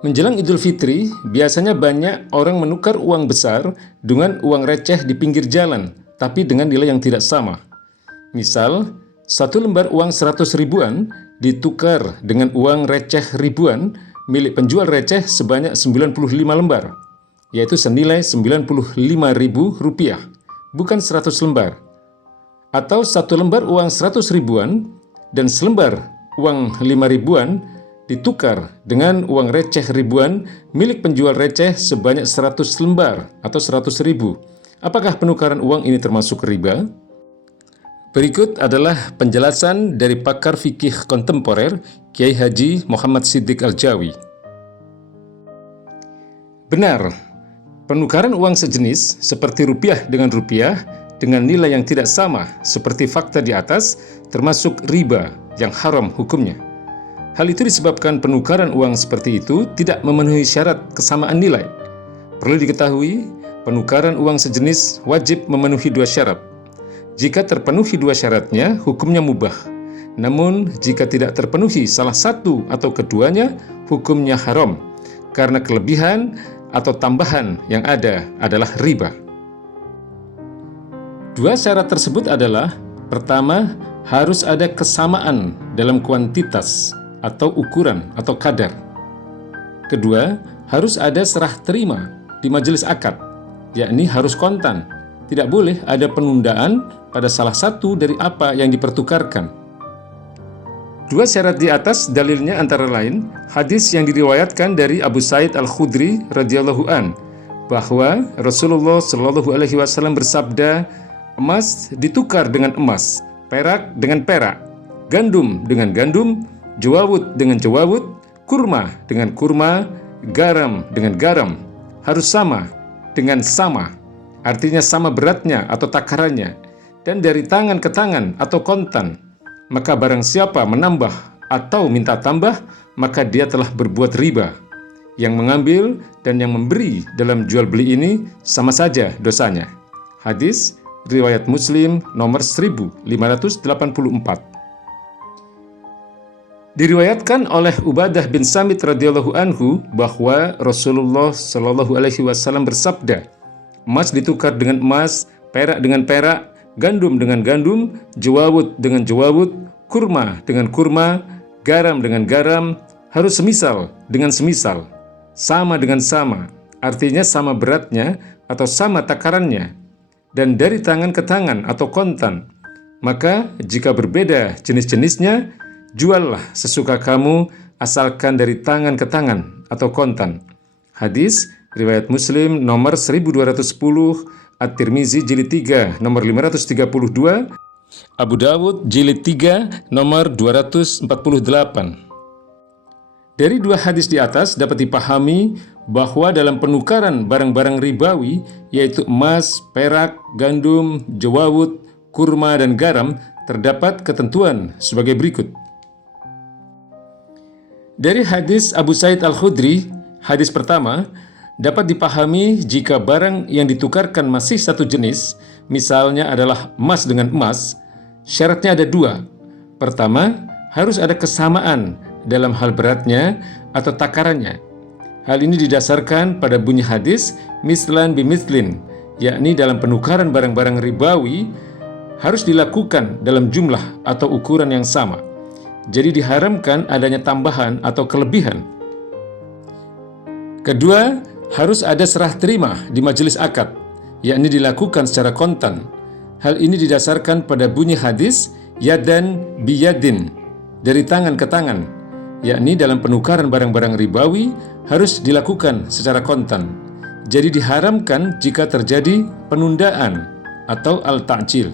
Menjelang Idul Fitri, biasanya banyak orang menukar uang besar dengan uang receh di pinggir jalan, tapi dengan nilai yang tidak sama. Misal, satu lembar uang 100 ribuan ditukar dengan uang receh ribuan milik penjual receh sebanyak 95 lembar, yaitu senilai 95 ribu rupiah, bukan 100 lembar. Atau satu lembar uang 100 ribuan dan selembar uang 5 ribuan ditukar dengan uang receh ribuan milik penjual receh sebanyak 100 lembar atau 100 ribu. Apakah penukaran uang ini termasuk riba? Berikut adalah penjelasan dari pakar fikih kontemporer Kiai Haji Muhammad Siddiq Al-Jawi. Benar, penukaran uang sejenis seperti rupiah dengan nilai yang tidak sama seperti fakta di atas termasuk riba yang haram hukumnya. Hal itu disebabkan penukaran uang seperti itu tidak memenuhi syarat kesamaan nilai. Perlu diketahui, penukaran uang sejenis wajib memenuhi dua syarat. Jika terpenuhi dua syaratnya, hukumnya mubah. Namun, jika tidak terpenuhi salah satu atau keduanya, hukumnya haram, karena kelebihan atau tambahan yang ada adalah riba. Dua syarat tersebut adalah, pertama, harus ada kesamaan dalam kuantitas atau ukuran atau kadar. Kedua, harus ada serah terima di majelis akad, yakni harus kontan. Tidak boleh ada penundaan pada salah satu dari apa yang dipertukarkan. Dua syarat di atas dalilnya antara lain hadis yang diriwayatkan dari Abu Sa'id Al-Khudri radhiyallahu an bahwa Rasulullah Shallallahu alaihi wasallam bersabda, emas ditukar dengan emas, perak dengan perak, gandum dengan gandum, jawawut dengan jawawut, kurma dengan kurma, garam dengan garam, harus sama dengan sama, artinya sama beratnya atau takarannya, dan dari tangan ke tangan atau kontan. Maka barang siapa menambah atau minta tambah, maka dia telah berbuat riba. Yang mengambil dan yang memberi dalam jual beli ini sama saja dosanya. Hadis riwayat Muslim nomor 1584. Diriwayatkan oleh Ubadah bin Samit radhiyallahu anhu bahwa Rasulullah Shallallahu alaihi wasallam bersabda, emas ditukar dengan emas, perak dengan perak, gandum dengan gandum, jawawut dengan jawawut, kurma dengan kurma, garam dengan garam, harus semisal dengan semisal, sama dengan sama, artinya sama beratnya atau sama takarannya, dan dari tangan ke tangan atau kontan. Maka jika berbeda jenis-jenisnya, juallah sesuka kamu asalkan dari tangan ke tangan atau kontan. Hadis riwayat Muslim nomor 1210, At-Tirmizi jilid 3 nomor 532, Abu Dawud jilid 3 nomor 248. Dari dua hadis di atas dapat dipahami bahwa dalam penukaran barang-barang ribawi, yaitu emas, perak, gandum, jawawut, kurma, dan garam, terdapat ketentuan sebagai berikut. Dari hadis Abu Sa'id Al-Khudri, hadis pertama, dapat dipahami jika barang yang ditukarkan masih satu jenis, misalnya adalah emas dengan emas, syaratnya ada dua. Pertama, harus ada kesamaan dalam hal beratnya atau takarannya. Hal ini didasarkan pada bunyi hadis mislan bimislin, yakni dalam penukaran barang-barang ribawi harus dilakukan dalam jumlah atau ukuran yang sama. Jadi diharamkan adanya tambahan atau kelebihan. Kedua, harus ada serah terima di majelis akad, yakni dilakukan secara kontan. Hal ini didasarkan pada bunyi hadis yadan biyadin, dari tangan ke tangan, yakni dalam penukaran barang-barang ribawi harus dilakukan secara kontan. Jadi diharamkan jika terjadi penundaan atau al-ta'jil.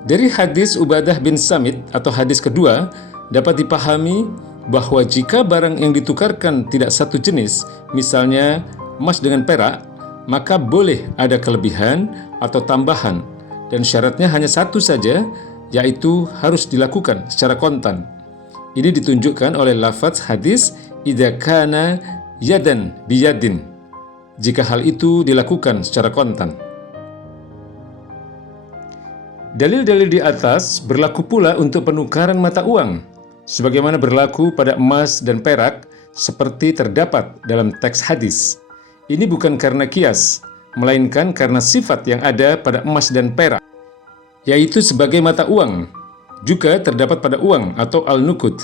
Dari hadis Ubadah bin Samit atau hadis kedua dapat dipahami bahwa jika barang yang ditukarkan tidak satu jenis, misalnya emas dengan perak, maka boleh ada kelebihan atau tambahan, dan syaratnya hanya satu saja, yaitu harus dilakukan secara kontan. Ini ditunjukkan oleh lafaz hadis idza kana yadan biyadin, jika hal itu dilakukan secara kontan. Dalil-dalil di atas berlaku pula untuk penukaran mata uang. sebagaimana berlaku pada emas dan perak seperti terdapat dalam teks hadis. Ini bukan karena kias, melainkan karena sifat yang ada pada emas dan perak, yaitu sebagai mata uang, juga terdapat pada uang atau al-nuqud.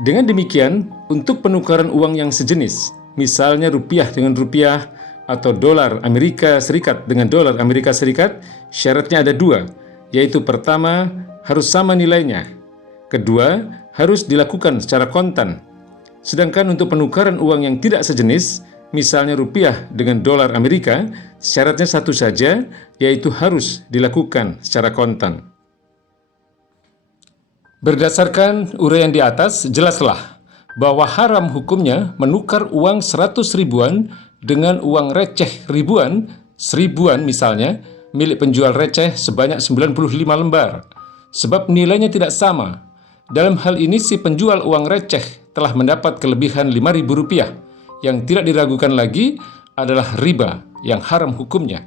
Dengan demikian, untuk penukaran uang yang sejenis, misalnya rupiah dengan rupiah atau dolar Amerika Serikat dengan dolar Amerika Serikat, syaratnya ada dua, yaitu pertama, harus sama nilainya. Kedua, harus dilakukan secara kontan. Sedangkan untuk penukaran uang yang tidak sejenis, misalnya rupiah dengan dolar Amerika, syaratnya satu saja, yaitu harus dilakukan secara kontan. Berdasarkan uraian di atas, jelaslah bahwa haram hukumnya menukar uang 100 ribuan dengan uang receh ribuan, seribuan misalnya, milik penjual receh sebanyak 95 lembar, sebab nilainya tidak sama. Dalam hal ini si penjual uang receh telah mendapat kelebihan Rp5.000, yang tidak diragukan lagi adalah riba yang haram hukumnya.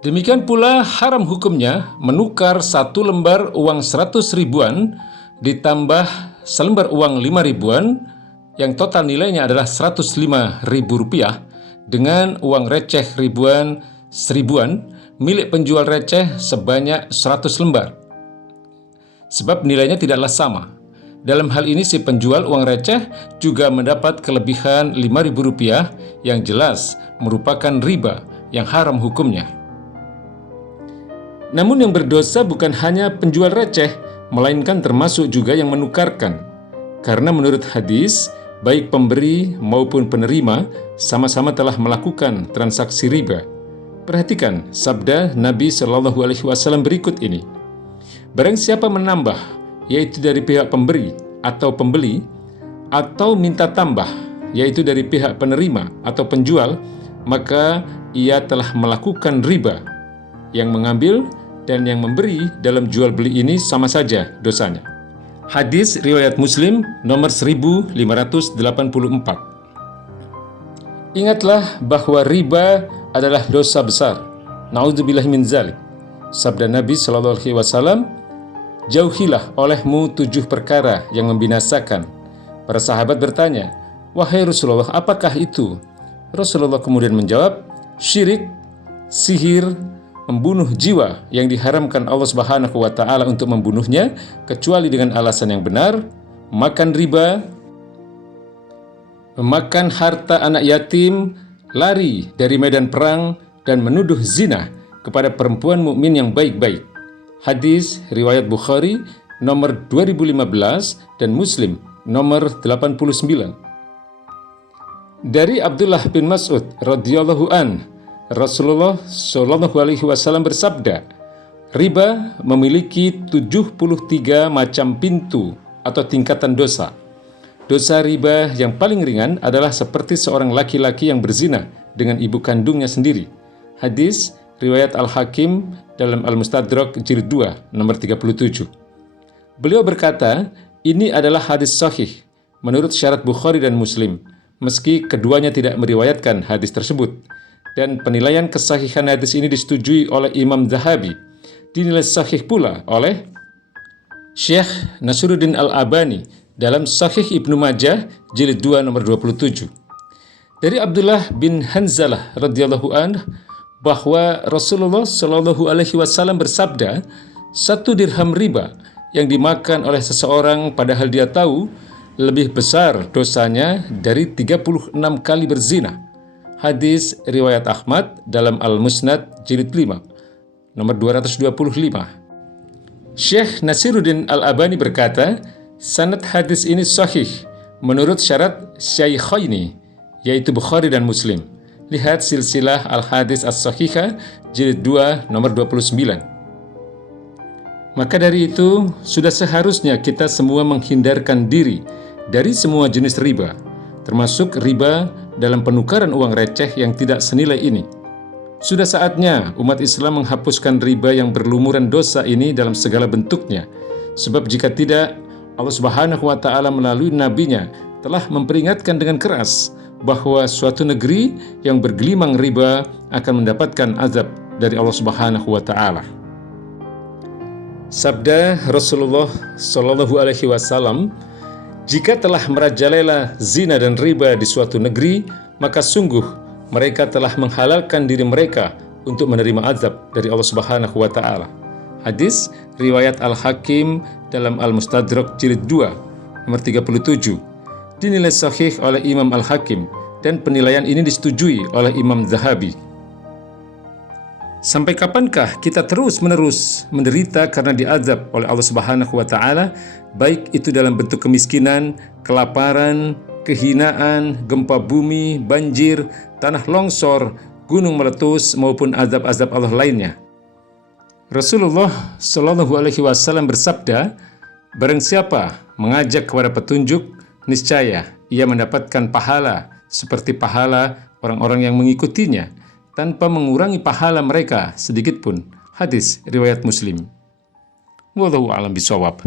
Demikian pula haram hukumnya menukar satu lembar uang 100 ribuan ditambah selembar uang 5 ribuan yang total nilainya adalah Rp105.000 dengan uang receh ribuan seribuan milik penjual receh sebanyak 100 lembar. Sebab nilainya tidaklah sama. Dalam hal ini si penjual uang receh juga mendapat kelebihan Rp5.000 yang jelas merupakan riba yang haram hukumnya. Namun yang berdosa bukan hanya penjual receh, melainkan termasuk juga yang menukarkan. Karena menurut hadis, baik pemberi maupun penerima sama-sama telah melakukan transaksi riba. Perhatikan sabda Nabi Shallallahu Alaihi Wasallam berikut ini. Barang siapa menambah, yaitu dari pihak pemberi atau pembeli, atau minta tambah, yaitu dari pihak penerima atau penjual, maka ia telah melakukan riba. Yang mengambil dan yang memberi dalam jual beli ini sama saja dosanya. Hadis riwayat Muslim nomor 1584. Ingatlah bahwa riba adalah dosa besar. Na'udzubillahi min dzalik. Sabda Nabi Shallallahu Alaihi Wasallam, jauhilah olehmu 7 perkara yang membinasakan. Para sahabat bertanya, wahai Rasulullah, apakah itu? Rasulullah kemudian menjawab, syirik, sihir, membunuh jiwa yang diharamkan Allah Subhanahu wa Ta'ala untuk membunuhnya kecuali dengan alasan yang benar, makan riba, memakan harta anak yatim, lari dari medan perang, dan menuduh zina kepada perempuan mukmin yang baik-baik. Hadis riwayat Bukhari nomor 2015 dan Muslim nomor 89. Dari Abdullah bin Mas'ud radhiyallahu an, Rasulullah Shallallahu Alaihi Wasallam bersabda, riba memiliki 73 macam pintu atau tingkatan dosa. Dosa riba yang paling ringan adalah seperti seorang laki-laki yang berzina dengan ibu kandungnya sendiri. Hadis riwayat Al-Hakim dalam Al-Mustadrak jilid 2 nomor 37. Beliau berkata, ini adalah hadis sahih menurut syarat Bukhari dan Muslim, meski keduanya tidak meriwayatkan hadis tersebut. Dan penilaian kesahihan hadis ini disetujui oleh Imam Zahabi. Dinilai sahih pula oleh Syekh Nasiruddin Al-Albani dalam Sahih Ibnu Majah jilid 2 nomor 27. Dari Abdullah bin Hanzalah radhiyallahu anhu bahwa Rasulullah Shallallahu Alaihi Wasallam bersabda, 1 dirham riba yang dimakan oleh seseorang padahal dia tahu lebih besar dosanya dari 36 kali berzina. Hadis riwayat Ahmad dalam Al-Musnad jilid 5 nomor 225. Syekh Nasiruddin Al-Albani berkata, sanad hadis ini sahih menurut syarat Syaikhaini, yaitu Bukhari dan Muslim. Lihat silsilah Al-Hadis As-Sahihah jilid 2 nomor 29. Maka dari itu, sudah seharusnya kita semua menghindarkan diri dari semua jenis riba, termasuk riba dalam penukaran uang receh yang tidak senilai ini. Sudah saatnya umat Islam menghapuskan riba yang berlumuran dosa ini dalam segala bentuknya, sebab jika tidak, Allah Subhanahu wa Ta'ala melalui nabinya telah memperingatkan dengan keras bahwa suatu negeri yang bergelimang riba akan mendapatkan azab dari Allah Subhanahu wa Ta'ala. Sabda Rasulullah Shallallahu Alaihi Wasallam, jika telah merajalela zina dan riba di suatu negeri, maka sungguh mereka telah menghalalkan diri mereka untuk menerima azab dari Allah Subhanahu wa Ta'ala. Hadis riwayat Al-Hakim dalam Al-Mustadrak jilid 2 nomor 37, dinilai sahih oleh Imam Al-Hakim, dan penilaian ini disetujui oleh Imam Zahabi. Sampai kapankah kita terus-menerus menderita karena diazab oleh Allah Subhanahu wa Ta'ala, baik itu dalam bentuk kemiskinan, kelaparan, kehinaan, gempa bumi, banjir, tanah longsor, gunung meletus, maupun azab-azab Allah lainnya. Rasulullah Shallallahu Alaihi Wasallam bersabda, barang siapa mengajak kepada petunjuk, niscaya ia mendapatkan pahala seperti pahala orang-orang yang mengikutinya, tanpa mengurangi pahala mereka sedikit pun. Hadis riwayat Muslim. Wallahu a'lam bishawab.